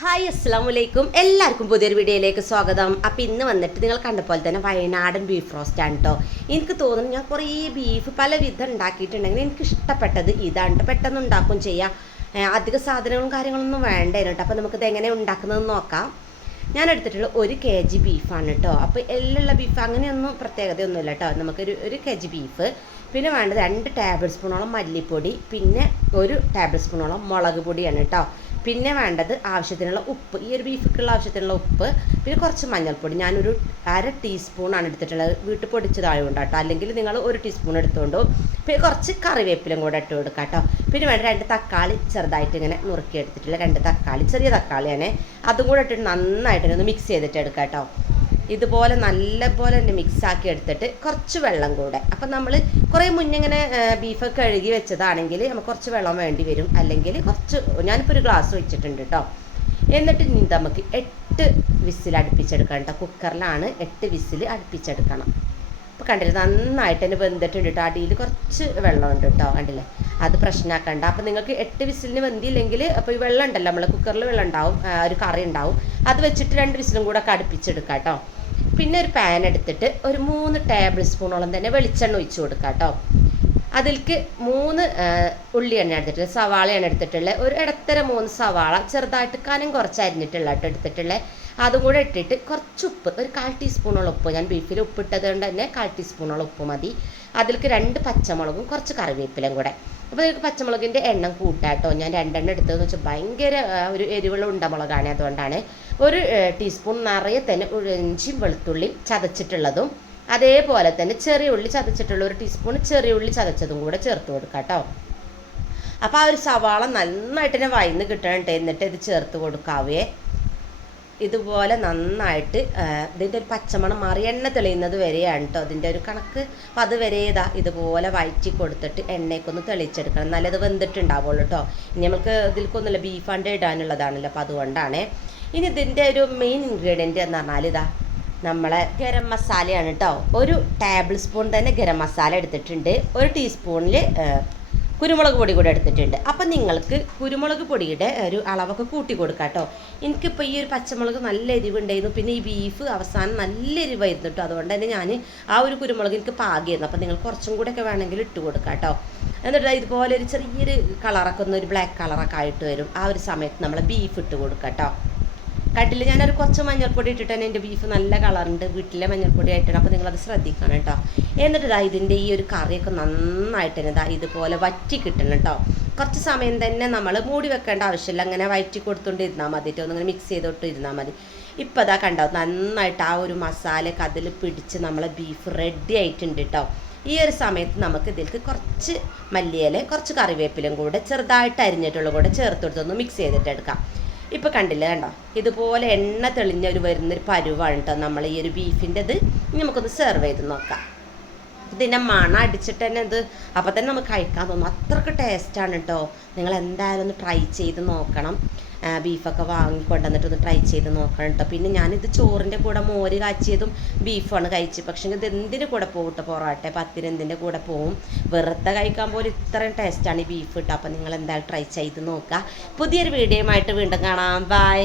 Hi അസ്സാം വലൈക്കും എല്ലാവർക്കും പുതിയൊരു വീഡിയോയിലേക്ക് സ്വാഗതം. അപ്പം ഇന്ന് വന്നിട്ട് നിങ്ങൾ കണ്ട പോലെ തന്നെ വയനാടൻ ബീഫ് റോസ്റ്റ് ആണ് കേട്ടോ എനിക്ക് തോന്നുന്നു ഞാൻ കുറേ ബീഫ് പല വിധം ഉണ്ടാക്കിയിട്ടുണ്ടെങ്കിൽ എനിക്ക് ഇഷ്ടപ്പെട്ടത് ഇതാണ് പെട്ടെന്ന് ഉണ്ടാക്കും ചെയ്യാം. അധിക സാധനങ്ങളും കാര്യങ്ങളൊന്നും വേണ്ടായിരുന്നു കേട്ടോ അപ്പം നമുക്കിത് എങ്ങനെ ഉണ്ടാക്കുന്നതെന്ന് നോക്കാം. ഞാൻ എടുത്തിട്ടുള്ള ഒരു കെ ജി ബീഫാണ് കേട്ടോ അപ്പോൾ എല്ലുള്ള ബീഫ് അങ്ങനെയൊന്നും പ്രത്യേകതയൊന്നുമില്ല കേട്ടോ നമുക്കൊരു ഒരു കെ ജി ബീഫ് പിന്നെ വേണ്ടത് രണ്ട് ടേബിൾ സ്പൂണോളം മല്ലിപ്പൊടി പിന്നെ ഒരു ടേബിൾ സ്പൂണോളം മുളക് പൊടിയാണ് കേട്ടോ പിന്നെ വേണ്ടത് ആവശ്യത്തിനുള്ള ഉപ്പ് ഈ ഒരു ബീഫിക്കുള്ള ആവശ്യത്തിനുള്ള ഉപ്പ് പിന്നെ കുറച്ച് മഞ്ഞൾപ്പൊടി. ഞാനൊരു അര ടീസ്പൂണാണ് എടുത്തിട്ടുള്ളത്. വീട്ടിൽ പൊടിച്ചതായതുകൊണ്ട് കേട്ടോ അല്ലെങ്കിൽ നിങ്ങൾ ഒരു ടീസ്പൂൺ എടുത്തുകൊണ്ടു പിന്നെ കുറച്ച് കറിവേപ്പിലും കൂടെ ഇട്ട് കൊടുക്കാം കേട്ടോ പിന്നെ വേണ്ട രണ്ട് തക്കാളി ചെറുതായിട്ട് ഇങ്ങനെ നുറുക്കി എടുത്തിട്ടുള്ള രണ്ട് തക്കാളി ചെറിയ തക്കാളിയാണ് അതും കൂടെ ഇട്ടിട്ട് നന്നായിട്ട് ഒന്ന് മിക്സ് ചെയ്തിട്ട് എടുക്കുക കേട്ടോ. ഇതുപോലെ നല്ലപോലെ തന്നെ മിക്സ് ആക്കി എടുത്തിട്ട് കുറച്ച് വെള്ളം കൂടെ. അപ്പം നമ്മൾ കുറേ മുന്നേ ഇങ്ങനെ ബീഫൊക്കെ കഴുകി വെച്ചതാണെങ്കിൽ നമുക്ക് കുറച്ച് വെള്ളം വേണ്ടി വരും. അല്ലെങ്കിൽ കുറച്ച് ഞാനിപ്പോൾ ഒരു ഗ്ലാസ് വെച്ചിട്ടുണ്ട് കേട്ടോ. എന്നിട്ട് ഇനി നമുക്ക് എട്ട് വിസിൽ അടുപ്പിച്ചെടുക്കണം കേട്ടോ. കുക്കറിലാണ് എട്ട് വിസിൽ അടുപ്പിച്ചെടുക്കണം. അപ്പോൾ കണ്ടില്ലേ നന്നായിട്ട് തന്നെ വെന്തിട്ടുണ്ട് കേട്ടോ. അടിയിൽ കുറച്ച് വെള്ളമുണ്ട് കേട്ടോ കണ്ടില്ലേ? അത് പ്രശ്നമാക്കണ്ട അപ്പോൾ നിങ്ങൾക്ക് എട്ട് വിസിലിന് വന്തിയില്ലെങ്കിൽ അപ്പോൾ ഈ വെള്ളം ഉണ്ടല്ലോ നമ്മൾ കുക്കറിൽ വെള്ളം ഉണ്ടാവും ഒരു കറി ഉണ്ടാവും. അത് വെച്ചിട്ട് രണ്ട് വിസിലും കൂടെ ഒക്കെ കേട്ടോ പിന്നെ ഒരു പാൻ എടുത്തിട്ട് ഒരു മൂന്ന് ടേബിൾ സ്പൂണോളം തന്നെ വെളിച്ചെണ്ണ ഒഴിച്ചു കൊടുക്കാം കേട്ടോ അതിലേക്ക് മൂന്ന് ഉള്ളിയാണ് എടുത്തിട്ടുള്ളത് സവാളയാണ് എടുത്തിട്ടുള്ളത് ഒരു ഇടത്തര മൂന്ന് സവാള ചെറുതായിട്ട് കനം കുറച്ച് അരിഞ്ഞിട്ടുള്ള കേട്ടോ എടുത്തിട്ടുള്ളത് അതും കൂടെ ഇട്ടിട്ട് കുറച്ച് ഉപ്പ് ഒരു കാൽ ടീസ്പൂണോളം ഉപ്പ്. ഞാൻ ബീഫിൽ ഉപ്പിട്ടത് കൊണ്ട് തന്നെ കാൽ ടീസ്പൂണോളം ഉപ്പ് മതി. അതിലേക്ക് രണ്ട് പച്ചമുളകും കുറച്ച് കറിവേപ്പിലയും കൂടെ. അപ്പോൾ ഇതിലേക്ക് പച്ചമുളകിന്റെ എണ്ണം കൂട്ടാട്ടോ. ഞാൻ രണ്ടെണ്ണം എടുത്തതെന്ന് വെച്ചാൽ ഭയങ്കര ഒരു എരിവുള്ള ഉണ്ടമുളകാണ് അതുകൊണ്ടാണ്. ഒരു ടീസ്പൂൺ നിറയെ തന്നെ ഒരു ഇഞ്ചിയും വെളുത്തുള്ളി ചതച്ചിട്ടുള്ളതും അതേപോലെ തന്നെ ചെറിയ ഉള്ളി ചതച്ചിട്ടുള്ള ഒരു ടീസ്പൂൺ ചെറിയ ഉള്ളി ചതച്ചതും കൂടെ ചേർത്ത് കൊടുക്കുക കേട്ടോ അപ്പോൾ ആ ഒരു സവാള നന്നായിട്ട് തന്നെ വയന്ന് കിട്ടണം എന്നിട്ട് ഇത് ചേർത്ത് കൊടുക്കാവേ. ഇതുപോലെ നന്നായിട്ട് ഇതിന്റെ ഒരു പച്ചമണം മാറി എണ്ണ തെളിയുന്നത് വരെയാണ് കേട്ടോ അതിന്റെ ഒരു കണക്ക്. അപ്പം അത് വരെ ഇതാ ഇതുപോലെ വയറ്റി കൊടുത്തിട്ട് എണ്ണയ്ക്കൊന്ന് തെളിച്ചെടുക്കണം നല്ലത് വെന്തിട്ടുണ്ടാവുള്ളൂ കേട്ടോ ഇനി നമുക്ക് ഇതിൽക്കൊന്നുമില്ല ബീഫ് അണ്ട ഇടാനുള്ളതാണല്ലോ. അപ്പം അതുകൊണ്ടാണ്. ഇനി ഇതിന്റെ ഒരു മെയിൻ ഇൻഗ്രീഡിയന്റ് എന്ന് പറഞ്ഞാൽ ഇതാ നമ്മളെ ഗരം മസാലയാണ് കേട്ടോ ഒരു ടേബിൾ സ്പൂൺ തന്നെ ഗരം മസാല എടുത്തിട്ടുണ്ട്. ഒരു ടീസ്പൂണിൽ കുരുമുളക് പൊടി കൂടെ എടുത്തിട്ടുണ്ട്. അപ്പം നിങ്ങൾക്ക് കുരുമുളക് പൊടിയുടെ ഒരു അളവൊക്കെ കൂട്ടി കൊടുക്കാം കേട്ടോ എനിക്കിപ്പോൾ ഈ ഒരു പച്ചമുളക് നല്ല എരിവുണ്ടായിരുന്നു. പിന്നെ ഈ ബീഫ് അവസാനം നല്ല എരിവായിരുന്നു കേട്ടോ അതുകൊണ്ട് തന്നെ ഞാൻ ആ ഒരു കുരുമുളക് എനിക്ക് പാകിയായിരുന്നു അപ്പം നിങ്ങൾ കുറച്ചും കൂടെ ഒക്കെ വേണമെങ്കിൽ ഇട്ട് കൊടുക്കാം കേട്ടോ എന്നിട്ട് ഇതുപോലെ ഒരു ചെറിയൊരു കളറൊക്കെ ഒന്ന് ഒരു ബ്ലാക്ക് കളറൊക്കെ ആയിട്ട് വരും. ആ ഒരു സമയത്ത് നമ്മൾ ബീഫ് ഇട്ട് കൊടുക്കാം കേട്ടോ കട്ടിൽ ഞാനൊരു കുറച്ച് മഞ്ഞൾപ്പൊടി ഇട്ടിട്ട് തന്നെ എന്റെ ബീഫ് നല്ല കളറുണ്ട് വീട്ടിലെ മഞ്ഞൾപ്പൊടി ആയിട്ടാണ്. അപ്പോൾ നിങ്ങളത് ശ്രദ്ധിക്കണം കേട്ടോ. എന്നിട്ട് ഇതാ ഇതിന്റെ ഈ ഒരു കറിയൊക്കെ നന്നായിട്ട് തന്നെ ഇതാ ഇതുപോലെ വറ്റി കിട്ടണം കേട്ടോ. കുറച്ച് സമയം തന്നെ നമ്മൾ മൂടി വെക്കേണ്ട ആവശ്യമില്ല. അങ്ങനെ വയറ്റി കൊടുത്തുകൊണ്ട് ഇരുന്നാൽ മതി കേട്ടോ ഒന്നിങ്ങനെ മിക്സ് ചെയ്തോട്ട് ഇരുന്നാൽ മതി. ഇപ്പോൾ ഇതാ കണ്ടോ നന്നായിട്ട് ആ ഒരു മസാലയൊക്കെ അതിൽ പിടിച്ച് നമ്മളെ ബീഫ് റെഡി ആയിട്ടുണ്ട് കേട്ടോ ഈ ഒരു സമയത്ത് നമുക്ക് ഇതിലേക്ക് കുറച്ച് മല്ലിയില കുറച്ച് കറിവേപ്പിലും കൂടെ ചെറുതായിട്ട് അരിഞ്ഞിട്ടുള്ള കൂടെ ചേർത്ത് കൊടുത്തൊന്ന് മിക്സ് ചെയ്തിട്ട് എടുക്കാം. ഇപ്പോൾ കണ്ടില്ലേ കണ്ടോ? ഇതുപോലെ എണ്ണ തെളിഞ്ഞ ഒരു വരുന്നൊരു പരുവാണ് കേട്ടോ നമ്മൾ ഈ ഒരു ബീഫിന്റെത് നമുക്കൊന്ന് സെർവ് ചെയ്ത് നോക്കാം. ഇതിന്റെ മണം അടിച്ചിട്ട് തന്നെ ഇത് അപ്പോൾ തന്നെ നമുക്ക് കഴിക്കാൻ തോന്നും. അത്രയ്ക്ക് ടേസ്റ്റാണ് കേട്ടോ നിങ്ങൾ എന്തായാലും ഒന്ന് ട്രൈ ചെയ്ത് നോക്കണം. ബീഫൊക്കെ വാങ്ങി കൊണ്ടുവന്നിട്ട് ഒന്ന് ട്രൈ ചെയ്ത് നോക്കണം കേട്ടോ പിന്നെ ഞാനിത് ചോറിന്റെ കൂടെ മോര് കാച്ചിയതും ബീഫാണ് കഴിച്ചത്. പക്ഷേ ഇത് എന്തിന്റെ കൂടെ പോകും കേട്ടോ പൊറോട്ട പത്തിനെന്തിന്റെ കൂടെ പോകും വെറുതെ കഴിക്കാൻ പോലും ഇത്രയും ടേസ്റ്റാണ് ഈ ബീഫ് കേട്ടോ അപ്പോൾ നിങ്ങൾ എന്തായാലും ട്രൈ ചെയ്ത് നോക്കുക. പുതിയൊരു വീഡിയോയുമായിട്ട് വീണ്ടും കാണാം. ബൈ